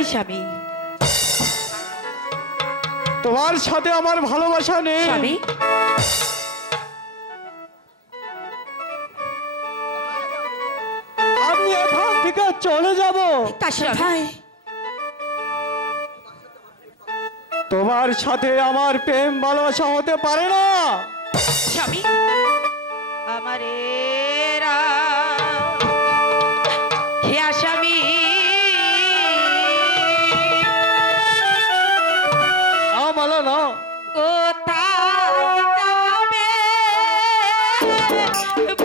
নাই স্বামী। তোমার সাথে আমার ভালোবাসা নেই স্বামী, আমি এখান থেকে চলে যাব। কাশেম ভাই, তোমার সাথে আমার প্রেম ভালোবাসা হতে পারে না। স্বামী আমার হে স্বামী, আমার না কোথায় যাবে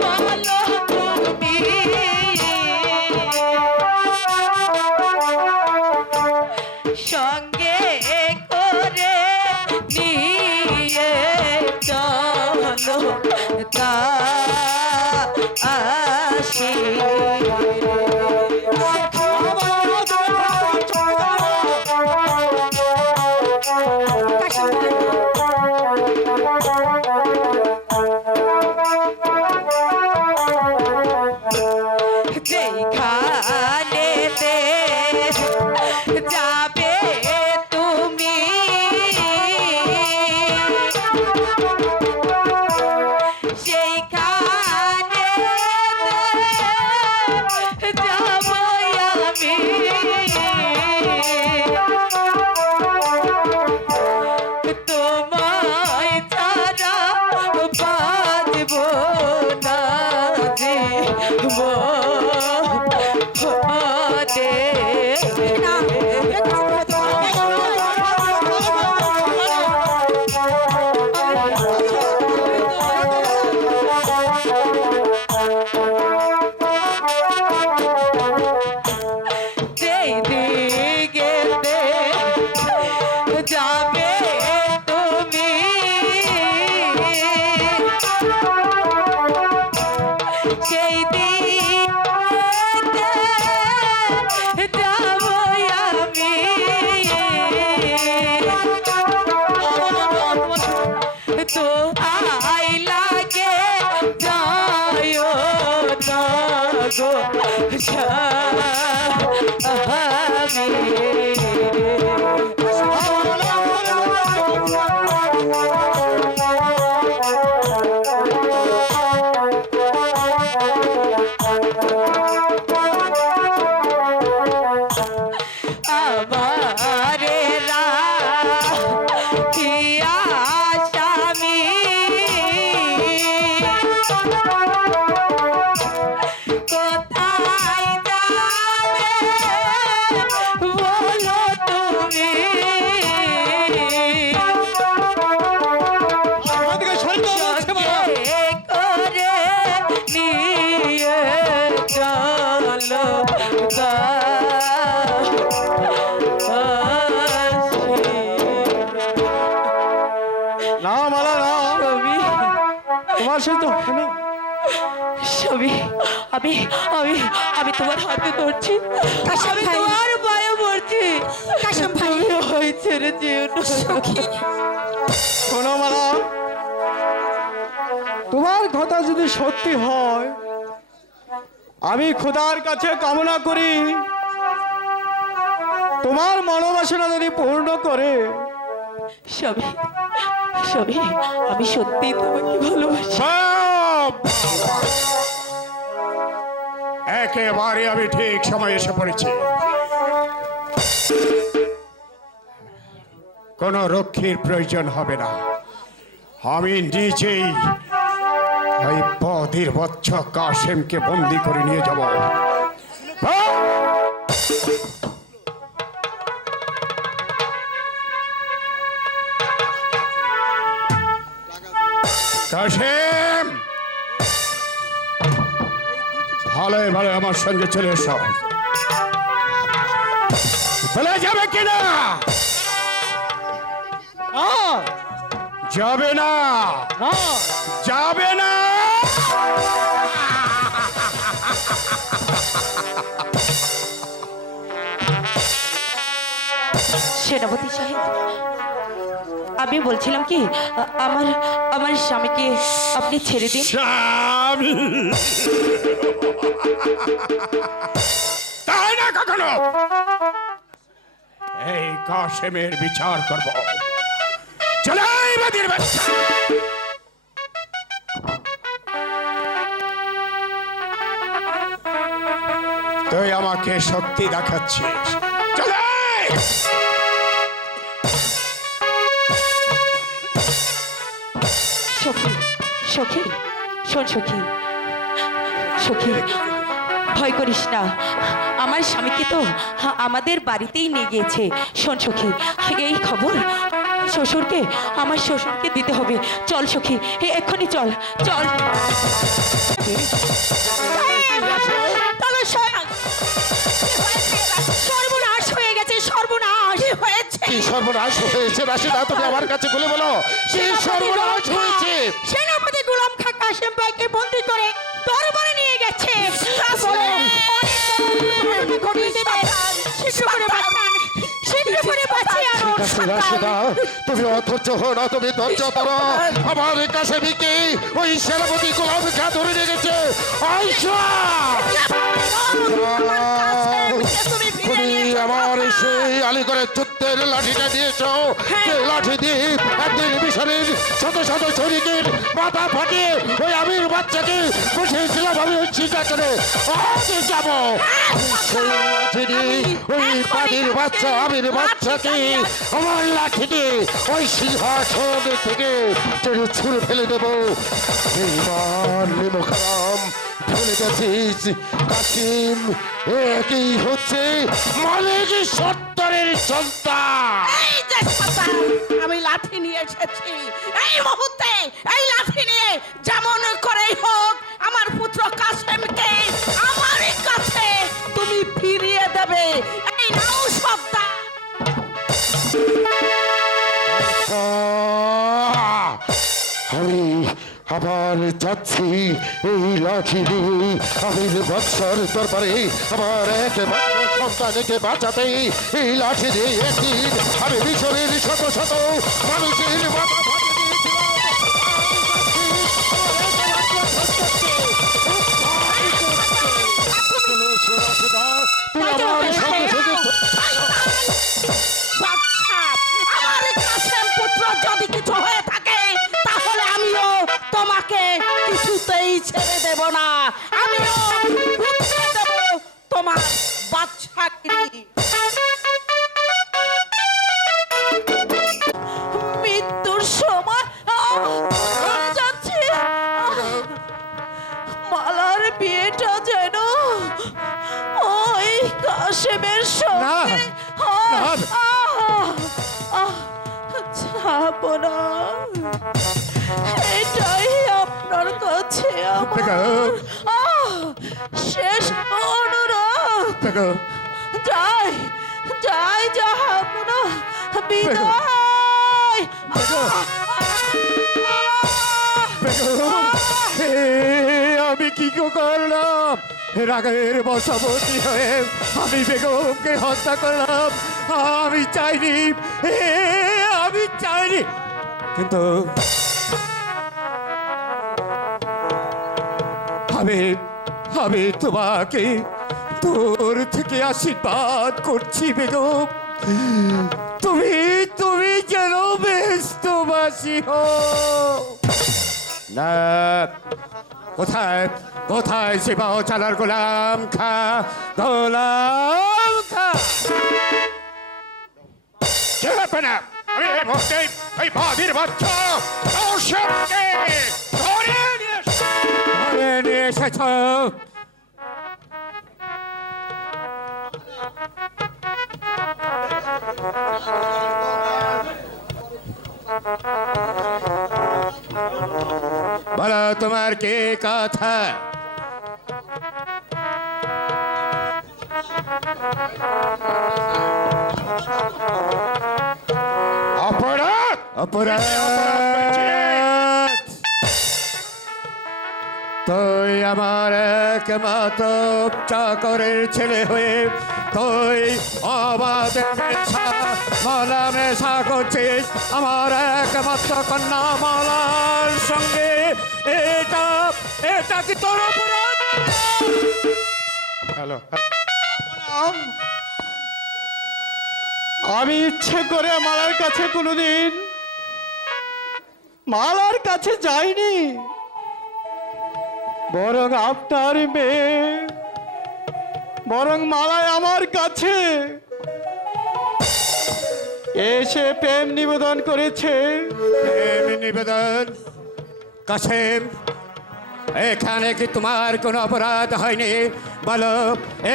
বলো তুমি, সঙ্গে করে নিয়ে চলো তা আসি। যেখানেতে যাবে তুমি সেইখানে যাব আমি, তোমায় ছাড়া বাঁচব না যে দিকেতে যাবে তুমি সেই দিকেতে যাব আমি, তো আই লাগে যায় না গো আমারে রাখিয়া স্বামী কোথায় যাবে বলো তুমি, আমাদেরকে সরিয়ে দাও বলছে মা। সঙ্গে করে নিয়ে চলো না মালা না, স্বামী, তোমার সাথে হয় না। স্বামী, আমি আমি আমি তোমার হাতে ধরছি, আমি ভাই। তোমার পায়ে পড়ছি, কাশেম ভাই। তুমি ওই ছেড়ে যেও না। শোনো মালা, তোমার কথা যদি সত্যি হয়, আমি খোদার কাছে কামনা করি তোমার মনোবাসনা যদি পূর্ণ করে। স্বামী, স্বামী, আমি সত্যি তোমাকে ভালোবাসি। একেবারে আমি ঠিক সময় এসে পড়েছি। কোনো রক্ষীর প্রয়োজন হবে না, আমি নিজেই ওই বধির বচ্চ কাশেমকে বন্দি করে নিয়ে যাব। কাশেম, ভালো ভালো আমার সঙ্গে চলে এসো। বলে যাবে কিনা? যাবে না, যাবে না। সেনাপতি সাহেব, আমি বলছিলাম কি, আমার আমার স্বামীকে আপনি ছেড়ে দিন। স্বামী তাই না কখনো? এই কাশেমের বিচার করব। চলাই বাদির বাচ্চা। তুই আমাকে শক্তি দেখাচ্ছিস, চলাই। সখী সখী শোন সখী, সখী ভয় করিস না, আমার স্বামীকে তো আমাদের বাড়িতেই নিয়ে গিয়েছে। শোন সখী, এই খবর শ্বশুরকে, আমার শ্বশুরকে দিতে হবে। চল সখী, এক্ষুনি চল চল। সর্বনাশ হয়ে গেছে, সর্বনাশ হয়েছে। কি সর্বনাশ হয়েছে রাশিদা, তুমি আমার কাছে খুলে বলো কি সর্বনাশ হয়েছে? সেনাপতি গোলাম খা কাশেম ভাইকে বন্দি করে দরবারে নিয়ে গেছে। তারপরে অনেক ঘটিয়ে দেবে। শীঘ্র করে বাঁচান, শীঘ্র করে বাঁচিয়ে আনো। রাশিদা, তুমি অধৈর্য হো না, তুমি ধৈর্য ধরো। আমার কাছে বিকে ওই সেনাপতি গোলাম খা ধরে নিয়ে গেছে। আয়শা, তুমি আমার সেই আলিগড়ের যুদ্ধের লাঠিটা দিয়েছ, যে লাঠি দিয়ে একদিন মিশরের শত শত শরীরের মাথা ফাটিয়ে ওই আমির বাচ্চাকে বসিয়েছিলাম আমি ওই সিংহাসনে। আজ যাব সেই লাঠি দিয়ে ওই পানির বাচ্চা আমির বাচ্চাকে আমার লাঠি দিয়ে ওই সিংহাসন থেকে টেনে ছুঁড়ে ফেলে দেবো। এইবার নিমখারাম ভুলে গেছিস কাসিম একই হচ্ছে মালিক সত্তরের সন্তান। এই যে শয়তান, আমি লাঠি নিয়ে এসেছি। এই মুহূর্তে এই লাঠি নিয়ে যেমন করেই হোক আমার পুত্র কাসেমকে আমার কাছে তুমি ফিরিয়ে দেবে। এই নাও শব্দ। আমি আবার যাচ্ছি এই লাঠি নিয়ে আমির বৎসর দরবারে আমার একমাত্র সন্তানকে বাঁচাতে। এই লাঠি দিয়ে একদিন আমি মিশরের শত শত মানুষের মাথা ফাটিয়ে দিয়েছিলাম। তুমি আমার সঙ্গে সঙ্গে বাচ্চা, আমার কাসেম পুত্র যদি কিছু হয়ে থাকে তাহলে আমিও তোমাকে কিছুতেই ছেড়ে দেব না। আমিও বুঝিয়ে দেব তোমার বাচ্চাকে। মৃত্যুর সময় যাচ্ছে, মালার বিয়েটা যেন ওই কাশেমের সঙ্গে যাবো না। এটাই আপনার কাছে আমার শেষ অনুরোধ। যাই যাই যাবো না, বিদায়। আমি কি করলাম? রাগের বশবর্তী হয়ে আমি বেগমকে হত্যা করলাম। আমি চাইনি, আমি চাইনি, কিন্তু আমি তোমাকে দূর থেকে আশীর্বাদ করছি বেগম। তুমি যেন ব্যস্তবাসী হও না। কোথায় কোথায় সে চালার গোলাম খা, গোলাম খা? কে ব্যাপার না? আমি এই মুহূর্তে ওই বাদির বাচ্চা কাশেমকে ধরে নিয়ে এসেছি। ধরে নিয়ে এসেছ? বলো তোমার কে কথা? অপরাধ অপরাধ তুই আমার একমাত্র চাকরের ছেলে হয়ে তুই আমাদের মালা মেশা করছিস আমার একমাত্র কন্যা মালার সঙ্গে। এটা কি তোর অপরাধ? হ্যালো, আমি ইচ্ছে করে মালার কাছে কোনোদিন মালার কাছে যাইনি, বরং আপনার মেয়ে, বরং মালায় আমার কাছে এসে প্রেম নিবেদন করেছে। প্রেম নিবেদন? কাসেম, এখানে কি তোমার কোনো অপরাধ হয়নি? বলো,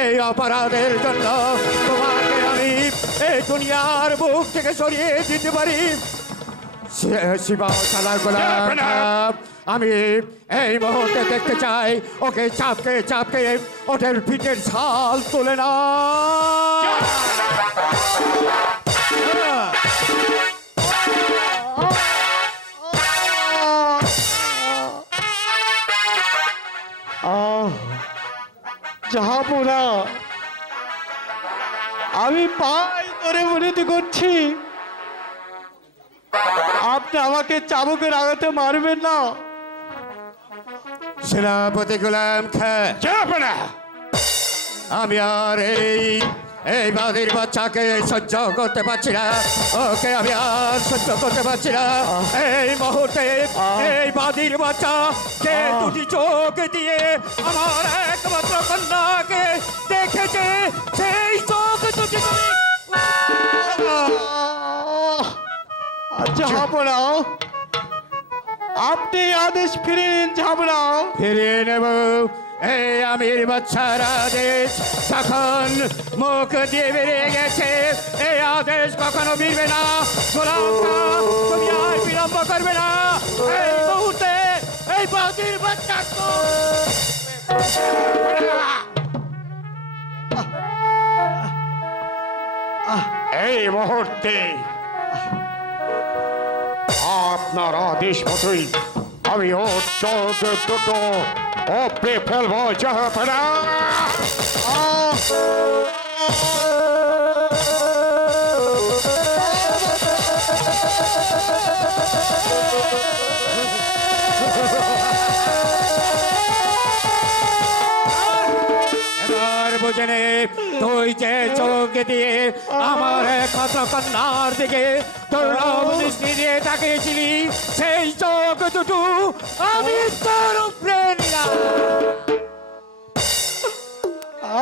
এই অপরাধের জন্য তোমাকে আমি এই দুনিয়ার বুক থেকে সরিয়ে দিতে পারি। শিবা সালার গোলাম, আমি এই মুহূর্তে দেখতে চাই ওকে চাপকে চাপকে ওদের পিঠের ছাল তুলে না। যাবো না, আমি পাই ধরে বিনতি করছি, আপনি আমাকে চাবুকের আঘাতে মারবেন না। সেনাপতি গোলাম খা, যাবে না। আমি আর এই বাদির বাচ্চাকে সহ্য করতে পারছি না, ওকে আমি আর সহ্য করতে পারছি না। এই মুহূর্তে এই বাদির বাচ্চা যে দুটি চোখ দিয়ে আমার একমাত্র কন্যাকে দেখেছে, সেই চোখ দুটি যাবো না, আপনি আদেশ ফিরিয়ে নিন। যাবো না, ফিরিয়ে নেব। এই আমির বাচ্চার আদেশ তখন মুখ দিয়ে বেরিয়ে গেছে, এই আদেশ কখনো ফিরবে না। গোলামটা, তুমি আর বিলম্ব করবে না। এই মুহূর্তে এই বাদির বাচ্চা এই মুহূর্তে আপনার আদেশ মতোই আমি ওর চোখ দুটো ওপরে ফেলবো। যাবে না। এবার বুঝে নে, তুই যে চোখ দিয়ে আমার একমাত্র কন্যার দিকে তোর দৃষ্টি দিয়ে তাকিয়েছিলি, সেই চোখ দুটো আমি তোর উপরে নিলাম।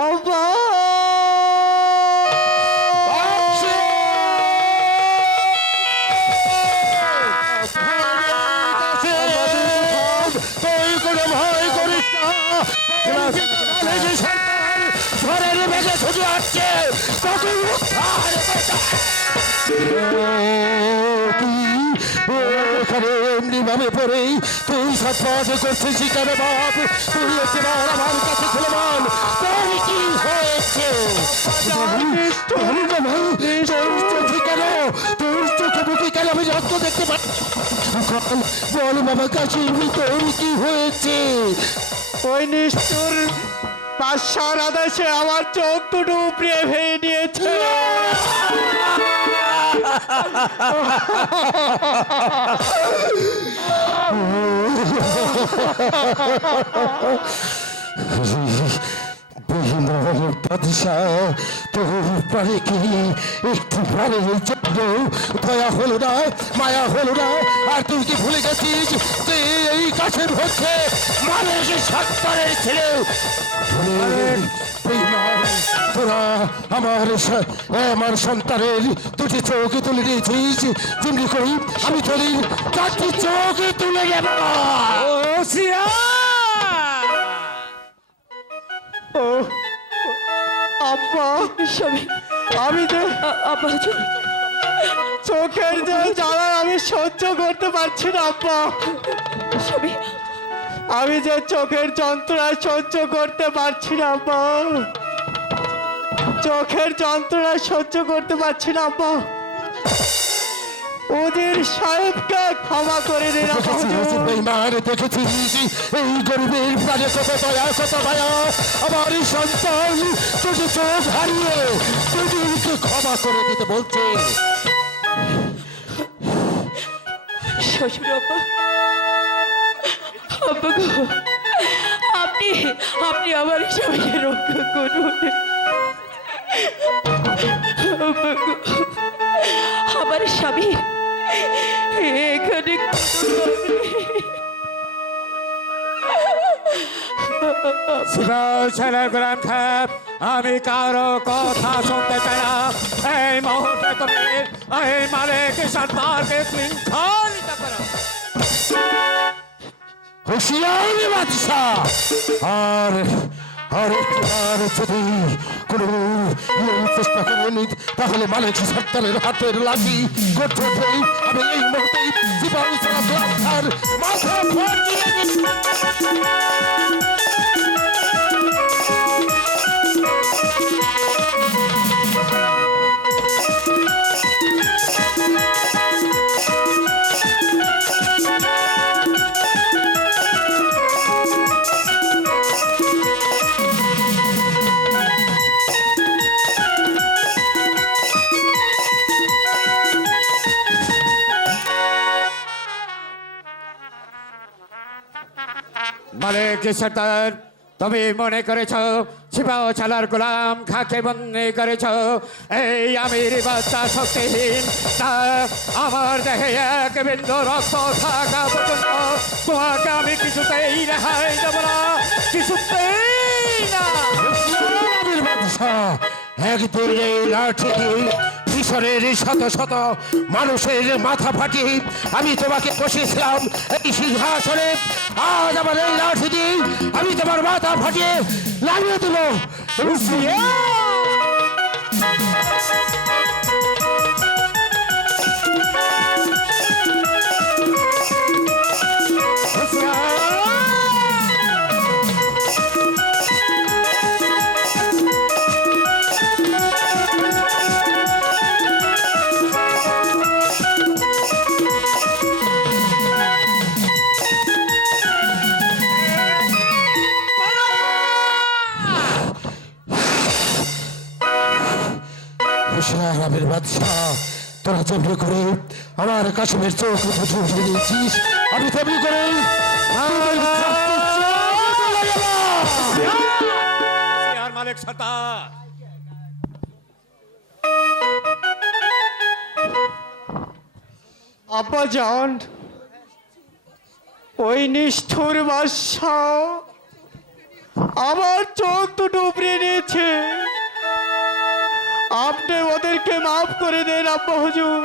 আব্বা, তুই কোনো ভয় করিস না, ঝড়ের বেগে ছুটে আসছে, তোকে উদ্ধার করতে। এখানে এমনি ভাবে পড়েই তুই সৎপথ করছিস কেন বাপ? তুই একবার আমার কাছে খুলে বল, তোর কি হয়েছে? তোর চোখে কেন, তোর চোখে মুখে কেন আমি রক্ত দেখতে পাচ্ছি? বল বাবা কাছে, তোর কি হয়েছে? ওই নিষ্ঠুর বাদশার আদেশে আমার চোখ দুটো উপড়ে ভেঙে দিয়েছে। তোর পারে কি একটু পারে জন্য দয়া হলো না, মায়া হলো না? আর তুই কি ভুলে গেছিস যে এই কাছের হচ্ছে মানুষ সত্তরের ছেলে? তোরা আমার সন্তানের দুটি চোখ তুলে নিয়েছিস, যেমনি করি আমি তোদের চারটি চোখ তুলে নেব। ও আব্বা, আমি যে আব্বা হুজুর, চোখের যে জ্বালা আমি সহ্য করতে পারছি না আব্বা। স্বামী, আমি যে চোখের যন্ত্রণা সহ্য করতে পারছি না আব্বা, চোখের যন্ত্রণা সহ্য করতে পারছি না আব্বা। ওদের সাহেবকে ক্ষমা করে দিন আব্বা হুজুর। দেখেছিস এই গরিবের প্রাণে কত দয়া, কত মায়া। আমার সন্তান তোকে চোখ হারিয়ে তোদেরকে ক্ষমা করে দিতে বলছে। শ্বশুর আব্বা, আব্বা গো, আপনি আমার স্বামীকে রক্ষা করুন আব্বা গো। আমার স্বামী এখানে কোনো দম নেই। ছেলের গোলাম খাপ, আমি কারো কথা শুনতে চাই না। এই মুহূর্তে তুমি এই মালিক সরদারকে শৃঙ্খলিত করো। হুঁশিয়ারি বাদশাহ, আর আর আর যদি কোনো চেষ্টা করেন তাহলে মালিক সরদারের হাতের লাঠি করতে আমি এই মুহূর্তে জীবন চলাচল মাথা ফাটিয়ে মালিক সরদার, তুমি মনে করেছ ছিপাও ছালার গোলাম খাকে বন্দি করেছ। এই আমির বাচ্চা শক্তিহীন, তা আমার দেহে এক বিন্দু রক্ত থাকা পর্যন্ত তোমাকে আমি কিছুতেই রেহাই দেব না, কিছুতেই না। একদিন এই লাঠি মিশরের শত শত মানুষের মাথা ফাটিয়ে আমি তোমাকে বসেছিলাম এই সিংহাসনে। আজ আমার এই লাঠি দিয়ে আমি তোমার মাথা ফাটিয়ে লাগিয়ে দেব। আরবের বাদশাহ, তোরা যেমনি করে আমার কাশ্মীর চোখ ঝুঁকিয়ে দিয়েছিস, আমি তেমনি করে আর মালিক সরদার, আব্বাজান, ওই নিষ্ঠুর বাদশাহ আমার চোখ দুটো উপড়ে নিয়েছে। আপনি ওদেরকে মাফ করে দেন আব্বা হুজুর।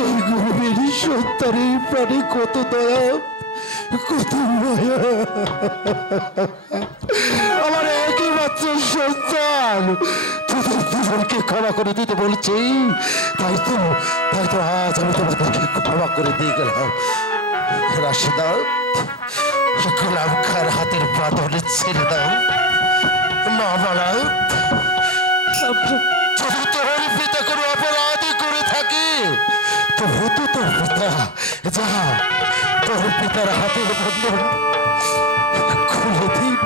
এই গরিবের সন্তানের প্রাণে কত দয়া, কত মায়া। আমার একই মাত্র সন্তান, তোদের দুজনকে ক্ষমা করে দিতে বলছি। তাই তো আজ আমি তোমাদেরকে ক্ষমা করে দিয়ে গেলাম। রাশিদা, গোলাম খার হাতের বাঁধন ছেড়ে দাও। মা বলা, যদি তোর পিতা কোনো অপরাধী করে থাকে তবু তো তোর পিতা, যা তোর পিতার হাতের বন্ধন খুলে দিন।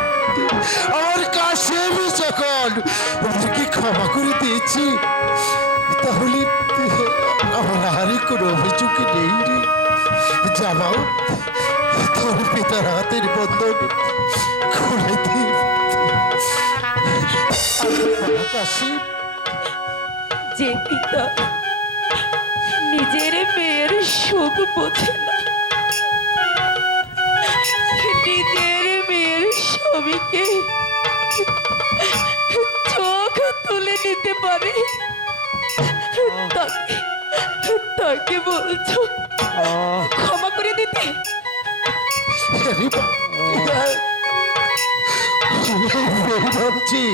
আমার কাছে আমি যখন ওদেরকে ক্ষমা করে দিয়েছি, তাহলে আমার আর কোনো অভিযোগ নেই রে। জামাও, তোর পিতার হাতের বন্ধন খুলে দিন। কাশিম, যে পিতা নিজের মেয়ের সুখ বোঝে না, নিজের মেয়ের স্বামীকে চোখ তুলে নিতে পারে, তাকে বলছো ক্ষমা করে দিতে? ভাবছি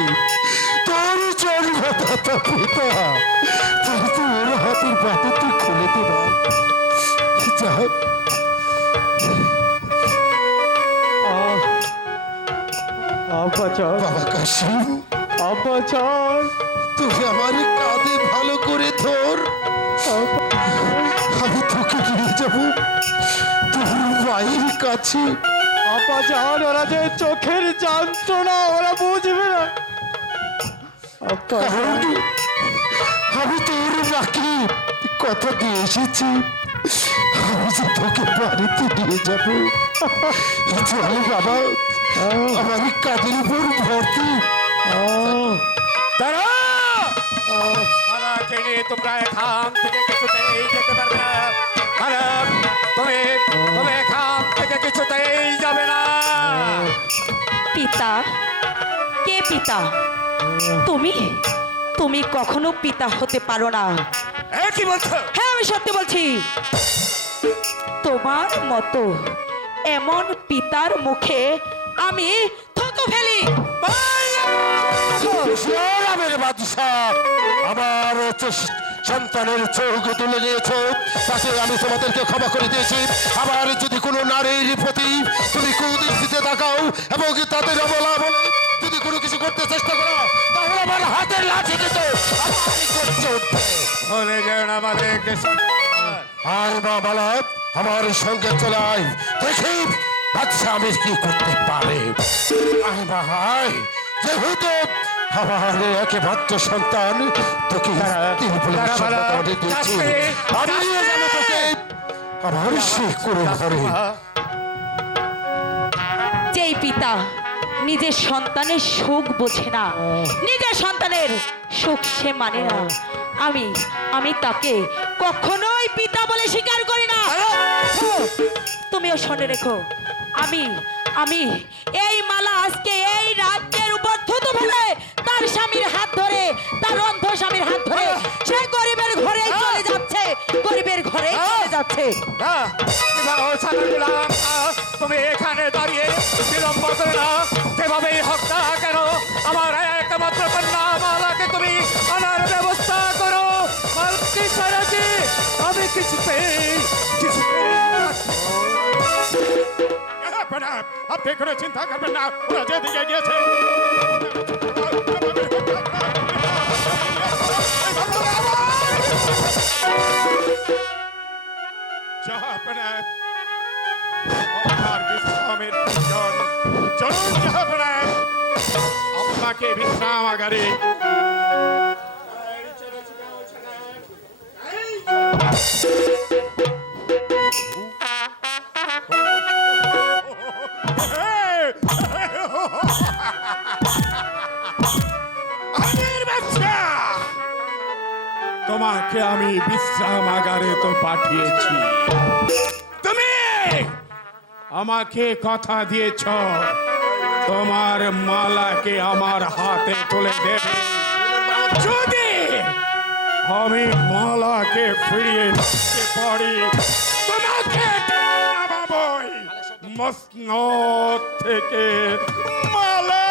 তোর জন্মদাতা পিতা, তাই তো ওর হাতের বাঁধন তুই খুলে দিবা। যাও, আব্বাজান, বাবা কাশিম, আব্বাজান, তুই আমার কাঁধে ভালো করে ধর। আমি তোকে নিয়ে যাবো তোর মায়ের কাছে। আব্বাজান, ওরা যে চোখের যন্ত্রণা ওরা বুঝবে না। কারণ আমি তোর মাকে কথা দিয়ে এসেছি, আমি যে তোকে বাড়িতে নিয়ে যাবো। চল বাবা, আমার কাঁধের উপর ভর্তি। দাঁড়া! মালাকে নিয়ে তোমরা এখান থেকে কিছুতেই যেতে পারবে না। মালা, তুমি তুমি এখান থেকে কিছুতেই যাবে না। পিতা? কে পিতা? তুমি তুমি কখনো পিতা হতে পারো না। এ কি বলছো? হ্যাঁ, আমি সত্যি বলছি। তোমার মতো এমন পিতার মুখে আমি থুতু ফেলি। রামের বাদশাহ, আমার সন্তানের চোখ তুলে নিয়েছো, তাতে আমি তোমাদেরকে ক্ষমা করে দিয়েছি। আবার যদি কোনো নারীর প্রতি তুমি কুদৃষ্টিতে তাকাও এবং তাদের অবলা বলে যদি কোনো কিছু করতে চেষ্টা করো, তাহলে আমার হাতের লাঠি কিন্তু আমারই করতে উঠবে। ভুলে যেও না আমাদেরকে। আর মা বালক, আমার সঙ্গে চলে আয়, দেখি বাদশাহ আমি কি করতে পারে। আয় ভাই, যেহেতু আমার একমাত্র সন্তান তোকে দিয়েছি, আমি যেন তোকে আমার সে করে ধরে। যেই পিতা নিজের সন্তানের সুখ বোঝে না, নিজের সন্তানের সুখ সে মানে না, আমি তাকে কখনোই পিতা বলে স্বীকার করি না। তুমিও শুনে রেখো, আমি এই মালা আজকে এই রাজ্যের উপর থুতু ফেলে তার স্বামীর হাত ধরে, তার অন্ধ স্বামীর হাত ধরে সে গরিবের ঘরে চলে যাচ্ছে, গরিবের ঘরে চলে যাচ্ছে। তুমি এখানে দাঁড়িয়ে বিলম্ব করে না, যেভাবেই হোক না কেন আমার একমাত্র কন্যা মালাকে তুমি আনার ব্যবস্থা করো। মালকি সারাজি আমি আপনি কোনো চিন্তা করবেন না, ওরা যেদিকে গিয়েছে আপনাকে বিশ্রামাগারে তোমাকে আমি বিশ্রামাগারে তো পাঠিয়েছি, তুমি আমাকে কথা দিয়েছ তোমার মালাকে আমার হাতে তুলে দেবে। যদি আমি মালাকে ফিরিয়ে দিতে পারি, তোমাকে নামাবই মসনদ থেকে। মালা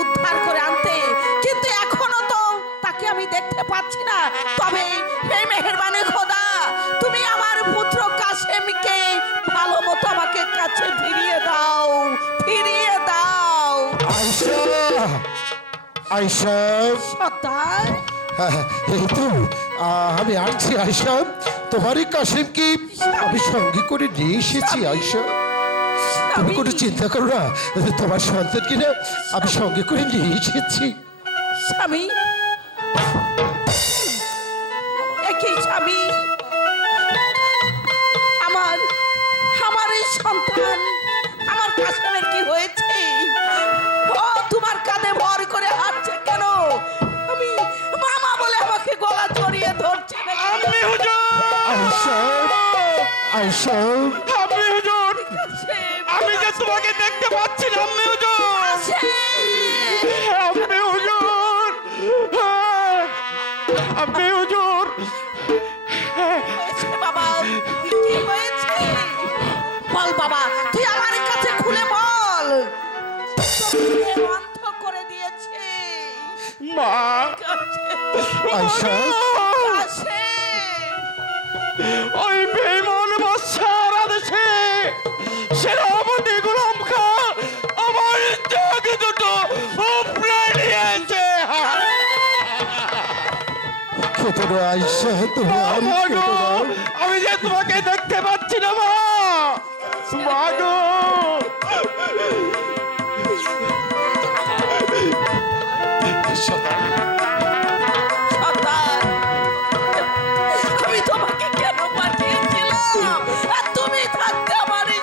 উদ্ধার করে আনতে, কিন্তু এখনো তো তাকে আমি দেখতে পাচ্ছি না। তবে হে মেহেরবানি খোদা, তুমি আমার পুত্র কাসেমকে ভালো মতো আমাকে কাছে ফিরিয়ে দাও, ফিরিয়ে দাও। আয়শা, আয়শা, সর্দার, এই তো আমি আনছি আয়শা, তোমারই কাসেমকে আমি সঙ্গে করে নিয়ে এসেছি। আয়শা, তুমি কোনো চিন্তা করো না, তোমার সন্তানকে না আমি সঙ্গে করে নিয়ে এসেছি। স্বামী, একই স্বামী, আমার আমার এই সন্তান, আমার কাসেমের কি হয়েছে? ও তোমার কাঁধে ভর করে হাঁটছে কেন? আমি মামা বলে আমাকে গলা জড়িয়ে ধরছে না কেন? আয়শা, আয়শা, আপনি হুজুর, কাসেম, আমি যে তোমাকে দেখতে পাচ্ছি না। আপনি হুজুর, কাসেম, আপনি হুজুর, আপনি হুজুর। হয়েছে বাবা, কি হয়েছে? বল বাবা, তুই আমার কাছে খুলে বল। তোকে অন্ধ করে দিয়েছে মা, আয়শা, ওই বেঈমান বাদশার আদেশে সেনাপতি গোলাম খাঁ আমার চোখ দুটো উপড়ে নিয়েছে। কেঁদো না আয়শা, তুমি আর মা কেঁদো গো, না। আমি যে তোমাকে দেখতে পাচ্ছি না মা। মা গো, সর্দার, আমি তোমাকে কেন পাঠিয়েছিলাম? আর তুমি থাকতে আমার এই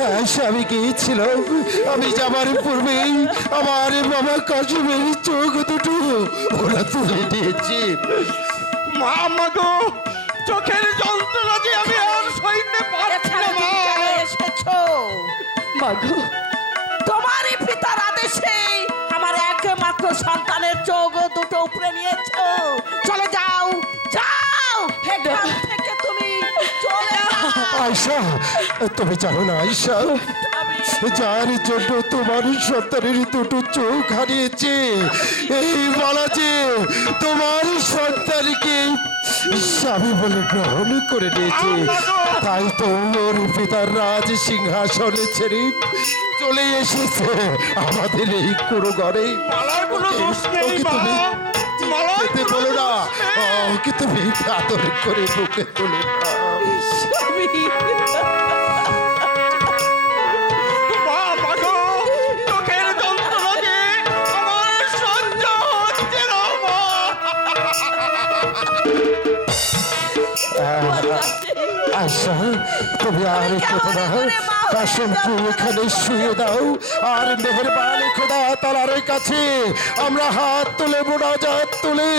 হ্যাঁ স্বামী গিয়েছিল, আমি যাবার পূর্বেই আমার বাবা কাশিমের চোখ দুটো ওরা তুলে দিয়েছে। মা আমাগো চোখের যন্ত্রণা যে আমি আর সইতে পারছি এখানে না মা। তুমি কেন এসেছো? মাগো তোমারই পিতার আদেশে আমার একমাত্র সন্তানের চোখ দুটো উপরে নিয়েছো। চলে যাও, যাও এখান থেকে তুমি চলে যাও। আয়শা, তুমি জানো না আয়শা, যার জন্য তোমার সন্তানের দুটো চোখ হারিয়েছে, এই বলা যে তোমার সন্তানকে স্বামী বলে গ্রহণ করে নিয়েছে, তাই তো ওর পিতার রাজ সিংহাসনে ছেড়ে চলে এসেছে আমাদের এই কুড়ো ঘরে। মালার কোনো দোষ নেই ওকে মা, তুমি মালার যেতে কোনো বলো না, দোষ নেই। ওকে তুমি আদর করে বুকে তুলে নাও। মা আমাগো চোখের যন্ত্রণা যে আমার সহ্য হচ্ছে না মা। আশা, তুমি আর কোথাও না, কাশিমকে এখানে শুয়ে দাও, আর মেহেরবানি খোদা তালার কাছে আমরা হাত তুলে মোনাজাত তুলে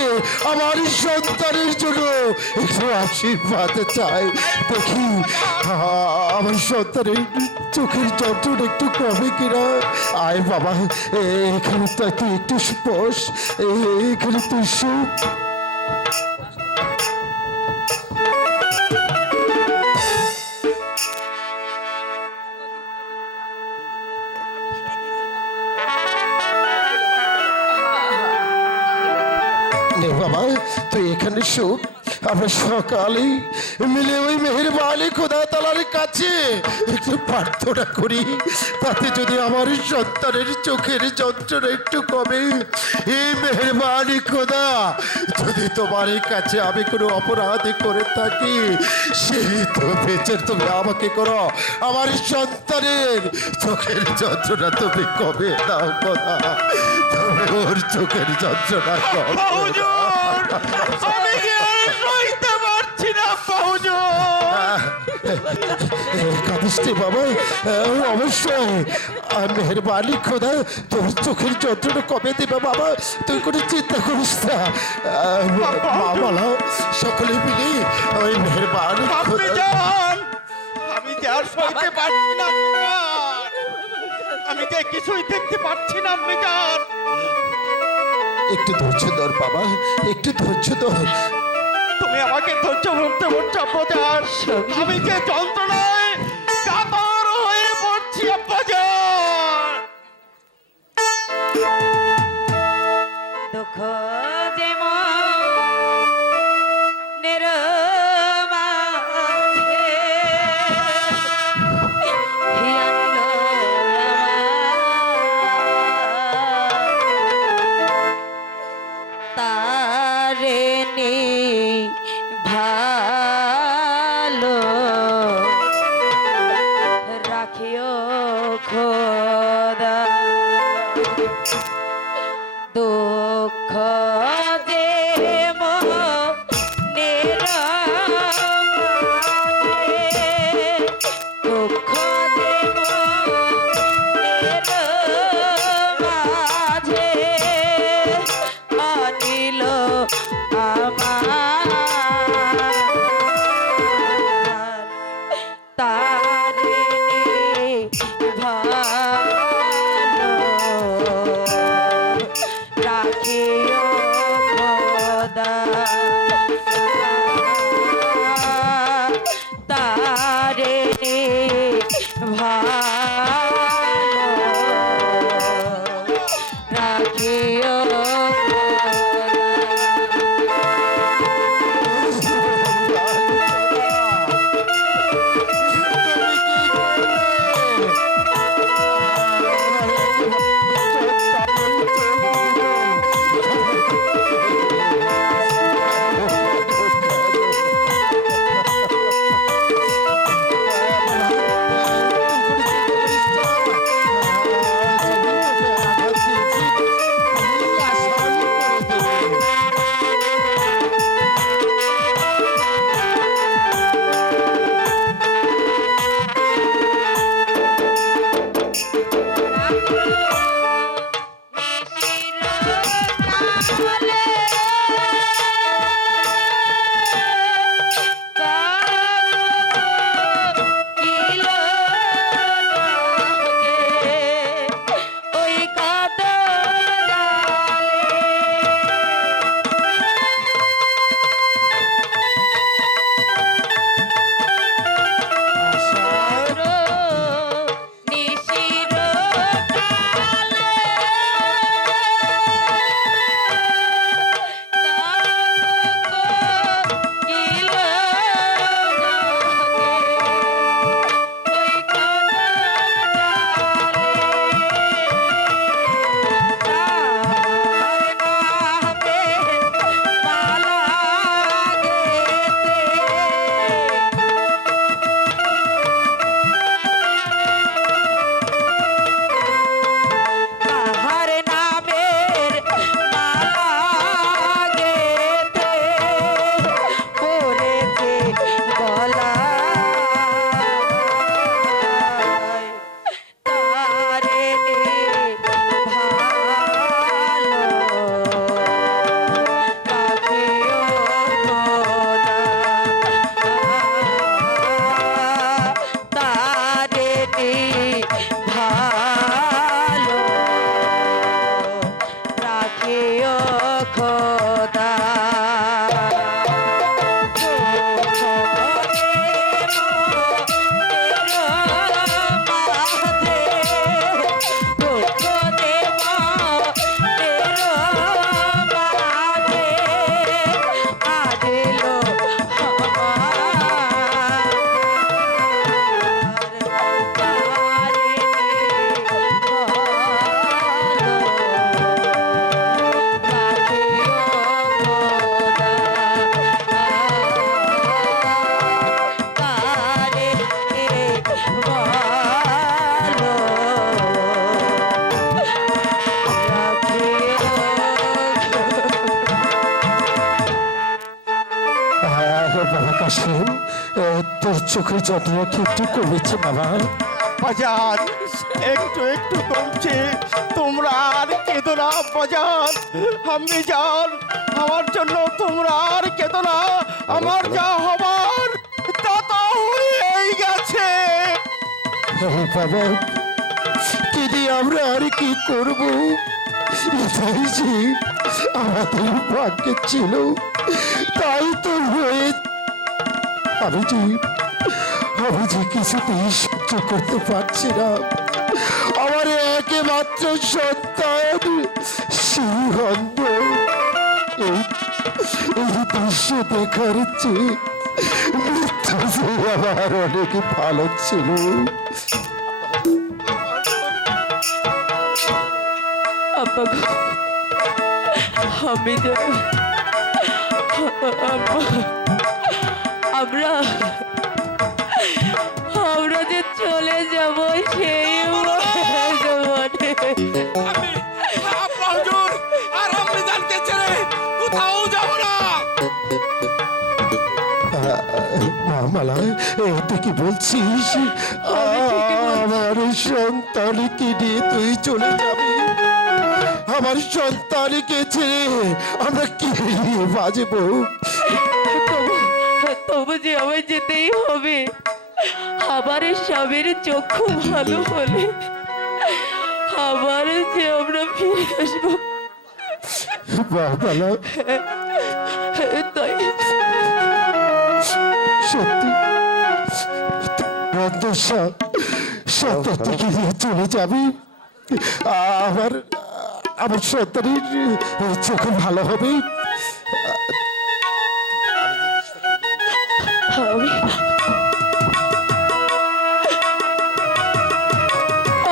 আমার সন্তানের জন্য একটু আশীর্বাদ চাই। দেখি আমার সন্তানের চোখের যন্ত্রণা একটু কমে কিনা। আয় বাবা, এখানে তো তুই একটু বস, এখানে তুই শুক। নে বাবা, তুই এখানে শুক, আমরা সকালে মিলে ওই মেহেরবানি খোদা তালার কাছে একটু প্রার্থনা করি, তাতে যদি আমার সন্তানের চোখের যন্ত্রণা একটু কমে। এই মেহেরবানি খোদা, যদি তোমার কাছে আমি কোনো অপরাধ করে থাকি, সেই তো বেচার তুমি আমাকে করো, আমার সন্তানের চোখের যন্ত্রণা তুমি কমে দাও খোদা, তুমি ওর চোখের যন্ত্রণা কমে দাও। হুজুর, আমি যে আর সইতে পারছি না হুজুর। কাঁদিসনি বাবা, অবশ্যই মেহেরবানি খোদা তোর চোখের যন্ত্রণা কমে দেবে বাবা, তুই কোনো চিন্তা করিস না। মামালা সকলে মিলে ওই মেহেরবানি আপনি খোদা। যান, আমি যে আর সইতে পারছি না আমি যে কিছুই দেখতে পাচ্ছি না। আপনি যান। একটু ধৈর্য ধর বাবা, একটু ধৈর্য ধর। তুমি আমাকে ধৈর্য ধরতে বলছো আব্বাজান, আমি যে যন্ত্রণায় কাতর হয়ে পড়ছি আব্বাজান। দুঃখ যেমন তারে নে ভালো চোখের যন্ত্রণা কি একটু কমেছে বাবা? বাজান একটু একটু কমছে, তোমরা আর কেঁদো না বাজান। আমি যান, আমার জন্য তোমরা আর কেঁদো না। আমার যা হবার তা তো হয়েই গেছে। বাবা দিদি আমরা আর কি করবো? এটাই যে আমাদের ভাগ্যে ছিল, তাই তো হয়ে। আমি যে কিছুতেই সহ্য করতে পারছি না। আমার একমাত্র সন্তান সিংহন্দ এই দৃশ্য দেখার চেয়ে মৃত্যু যে আমার অনেক ভালো ছিল। আব্বা গো, আমি যে আমরা যে চলে যাব সেই মালা এটা কি বলছিস? আমার সন্তানকে নিয়ে তুই চলে যাবি? আমার সন্তানকে ছেড়ে আমরা কি নিয়ে বাজবো? তবু যে আমায় যেতেই হবে। আমার স্বামীর চক্ষু ভালো হলে আবার যে আমরা ফিরে আসবো। মালা তাই সত্যি সন্তানকে নিয়ে চলে যাবি? আমার আমার সন্তানের চোখ ভালো হবে।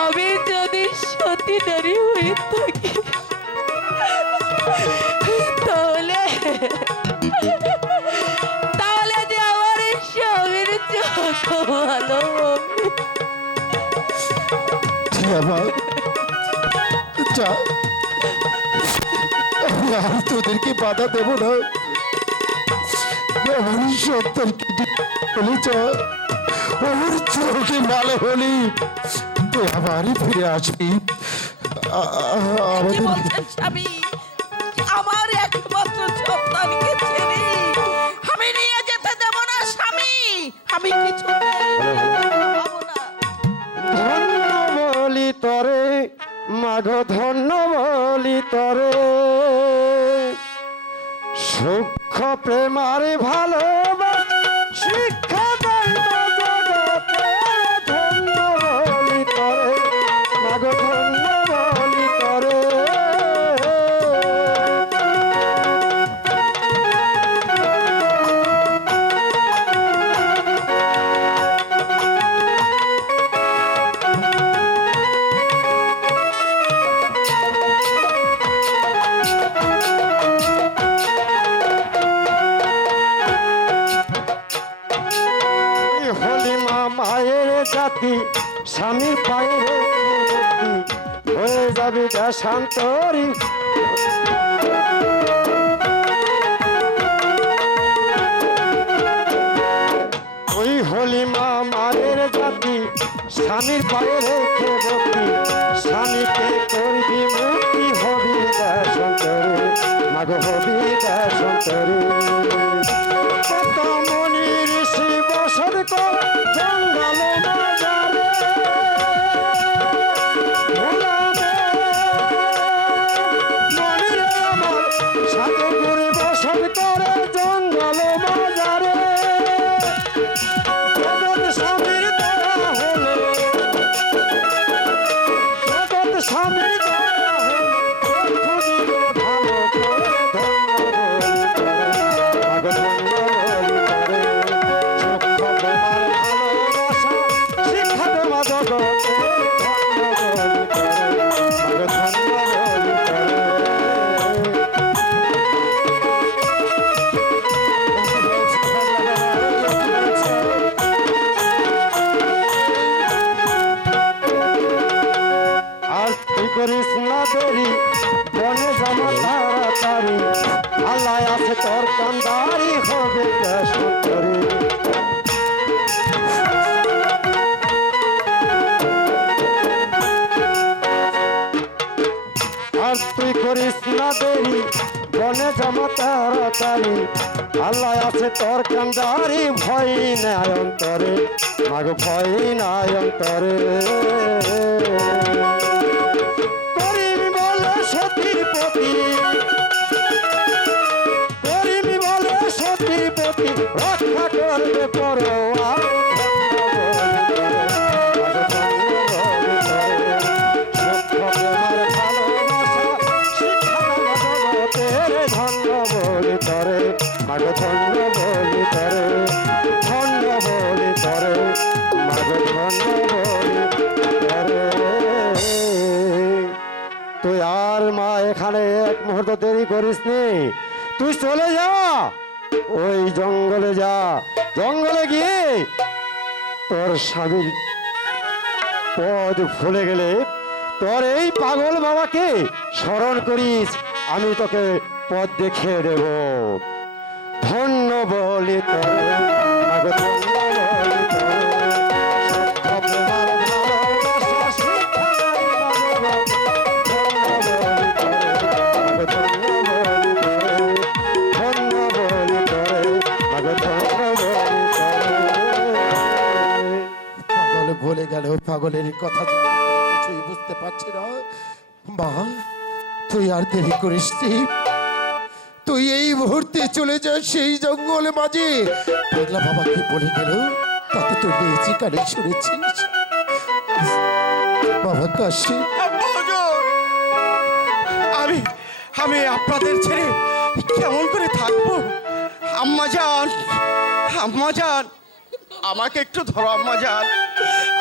আমি যদি সতী নারী হয়ে থাকি তাহলে যে আমার স্বামীর চোখ ভালো হবে। আমার যা, আমি আর তোদেরকে বাধা দেব না। আমার সন্তানকে বলে যা, ওর চোখে ভালো হলি তুই আবারই ফিরে আসবি। কি বলছেন স্বামী? আমার একমাত্র সন্তানকে ছেড়ে আমি নিয়ে যেতে দেব না স্বামী। আমি কিছু ধন্য বলি তরে মাঘ, ধন্য বলি তরে, সূক্ষ্ম প্রেমার ভালোবাসা শিক্ষা দেয় জগতে। ধন্য বলি তরে মাঘ, ধন্য বলি তরে। মায়ের জাতি স্বামীর পায়ে হয়ে যাবি দেশান্তরী। ওই হলি মা মায়ের জাতি স্বামীর পায়ে রেখে বতি, স্বামীকে করবি মুক্তি, হবি দেশান্তরী মাগ, হবি দেশান্তরী। কত মনি ঋষি বসত কর জঙ্গল বাজারে, মনিরে আমার সাথে ঘুরে বসত করে জঙ্গল বাজারে। জগৎ স্বামীর দয়া হলে, জগৎ স্বামীর দয়া হলে খুঁজিবে ভালো করে। ধন্য বলি তরে মাগ, করিস না দেরি বনে জমা তাড়াতাড়ি আল্লাহ আছে তোর কান্দারি ভয় নাই অন্তরে মাগ ভয় নাই অন্তরে করিম বলে সতীর পতি করিম বলে সতীর পতি রক্ষা করবে পরোয়া মাগ ধন্য বলি তরে ধন্য বলি তরে মাগ ধন্য বলি তরে তুই আর মা এখানে এক মুহূর্ত দেরি করিস নি তুই চলে যা ওই জঙ্গলে যা জঙ্গলে গিয়ে তোর স্বামীর পদ ভুলে গেলে তোর এই পাগল বাবাকে স্মরণ করিস আমি তোকে পথ দেখিয়ে দেব ধন্য বলি তোরে মাগ ধন্য বলি তোরে সত্যবার ভালোবাসা শিখাই মাগ ধন্য বলি তোরে ধন্য বলি তোরে মাগ ধন্য বলি তোরে পাগল বলে গেল পাগলের কথা কিছুই বুঝতে পারছি না মা তুই আর দেরি করিস নি তুই এই মুহূর্তে চলে যাস সেই জঙ্গলে মাঝে পাগলা বাবা কি বলে গেল তাতে তুই নিয়েছি কানে শুনেছিস বাবা কাশি আমি আমি আপনাদের ছেড়ে কেমন করে থাকবো? আম্মা যান, আম্মা যান, আমাকে একটু ধরো আম্মা যান,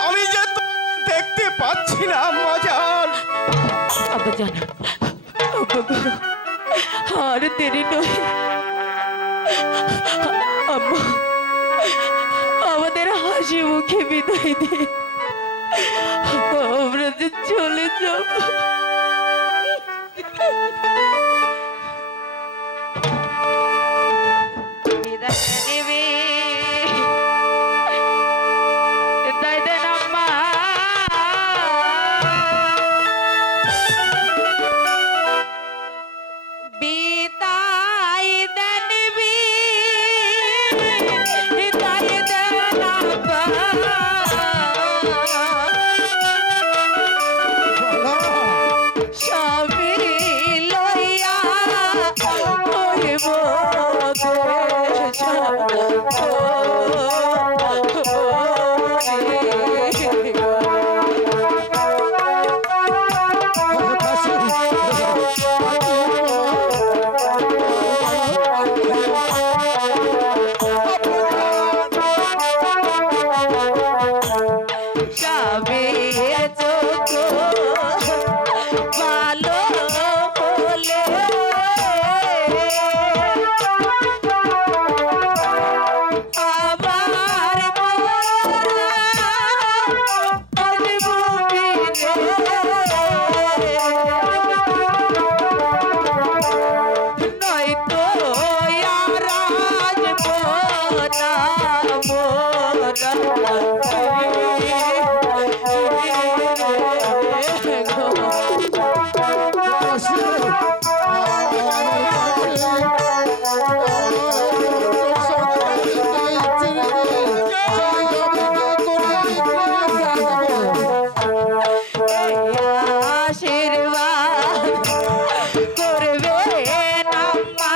আমি যে দেখতে পাচ্ছি না আম্মা যান। আব্বা জান আব্বা গো, আর দেরি নয় আম্মা, আমাদের হাসি মুখে বিদায় দিন, আমরা যে চলে যাব। বিদায় নেবে তাই দেন আম্মা, বিদায় দেন বিদায় দেন আব্বা, সবই লইয়া হইব ভালো বলে আবার নয়তো আশীর্বাদ করবে আম্মা,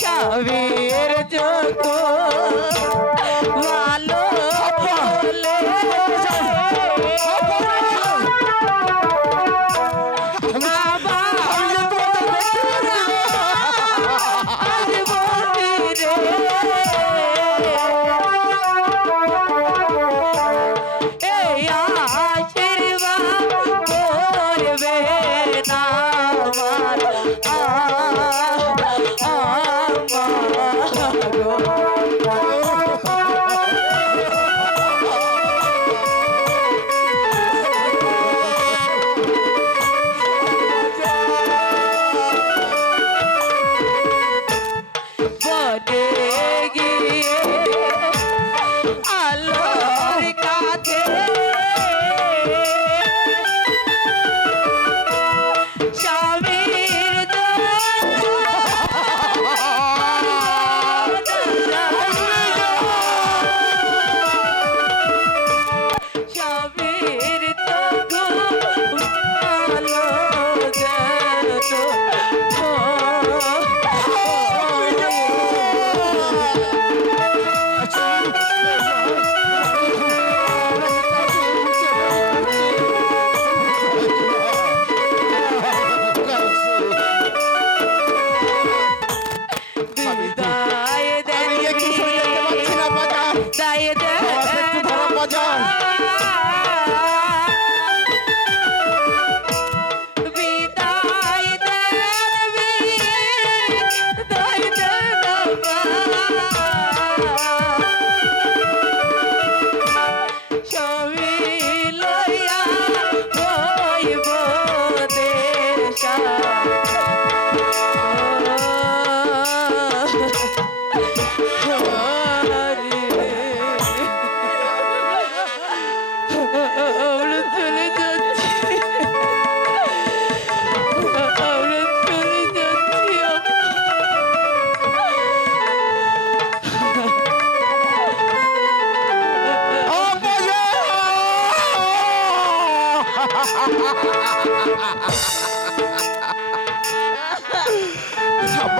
সবের যত ভালো বলে আবার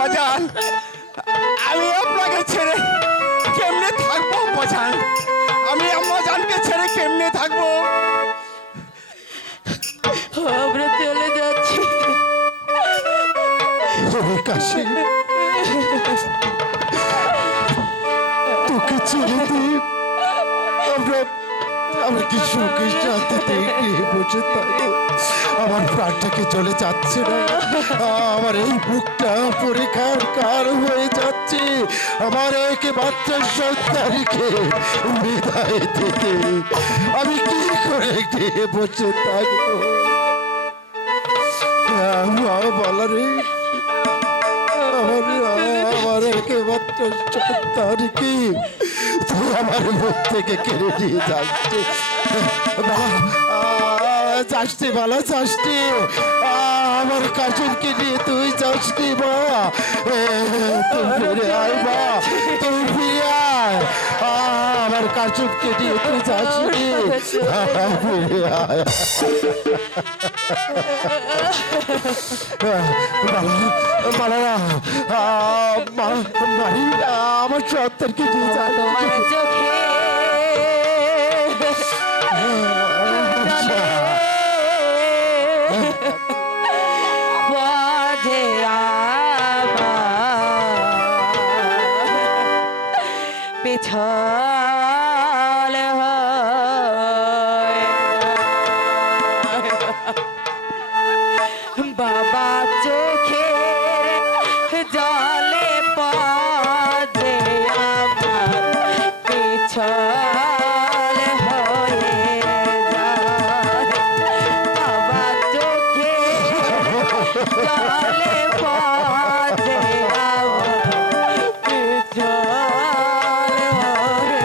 আম্মাজান, আমি আপনাকে ছেড়ে কেমনে থাকবো আম্মাজান? আমি আম্মাজানকে ছেড়ে কেমনে থাকবো? আমরা চলে যাচ্ছি। ওরে কাশি, তোকে ছেড়ে দিই আমরা কি সুখে শান্তিতে গৃহে বসে থাকবো? আমার প্রাণটাকে চলে যাচ্ছে না, আমার এই বুকটা পরীক্ষার কার হয়ে যাচ্ছে। আমার একমাত্র সন্তানকে বিদায় দিতে আমি কি করে গৃহে বসে থাকবো? বলা রে, আমার একমাত্র সন্তানকে তুই আমার মুখ থেকে কেড়ে নিয়ে যাচ্ছে। যাসনি বালা, যাসনি, আমার কাজলকে নিয়ে তুই যাসনি মা। তুই ফিরে আয় মা, তুই ফিরে আয়, আমার কাজলকে নিয়ে তুই যাসনি, ফিরে আয়। আমার সন্তানকে নিয়ে যা। তোমার চোখে বাজে আমার পেছল বাবা চোখের জলে বাজে আমার পেছল হয়ে যায়। বাবা চোখের জলে বাজে আমার পেছল হয়ে যায়।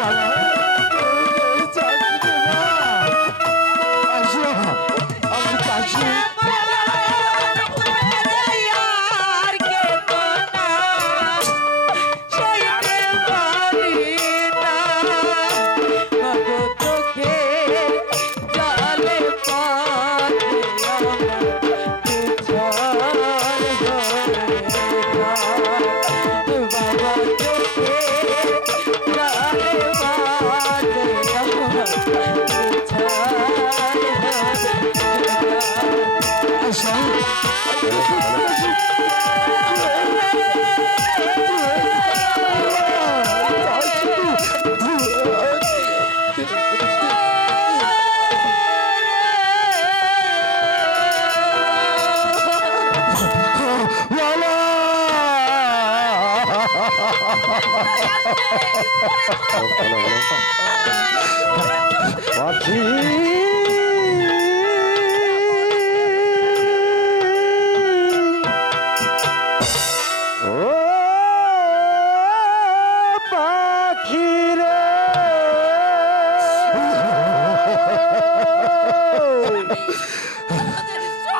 বলো পাখি ও পাখি রে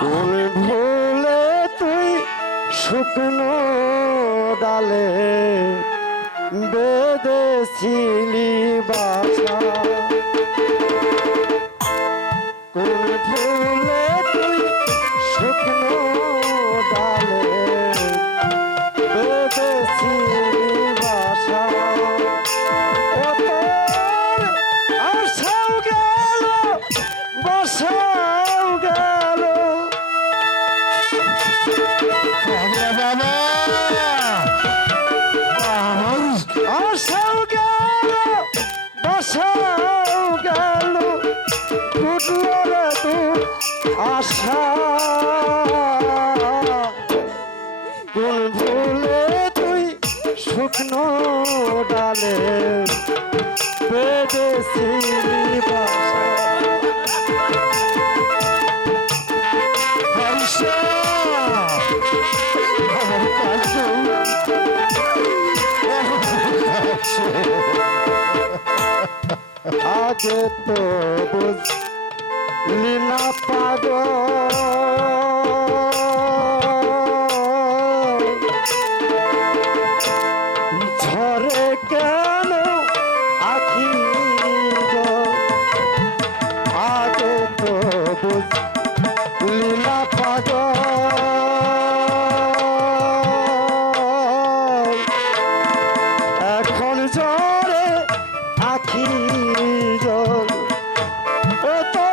কোন ভুলে তুই শুকনো ডালে বেঁধেছিলি বাসা কোন ভুলে তুই শুকনো ডালে বেঁধেছিলি বাসা ও তোর আশাও গেল বাসাও গেল আশাও গেল বাসাও গেল উঠল রে তু আশা কোন ভুলে তুই শুকনো ডালে বেঁধেছিলি বাসা হর্ষা আমার কাছে আগে তো বুঝলি না ঝরে কেন আখি জল? আগে তো বুঝলি না এখন ঝরে আখি জল ও তো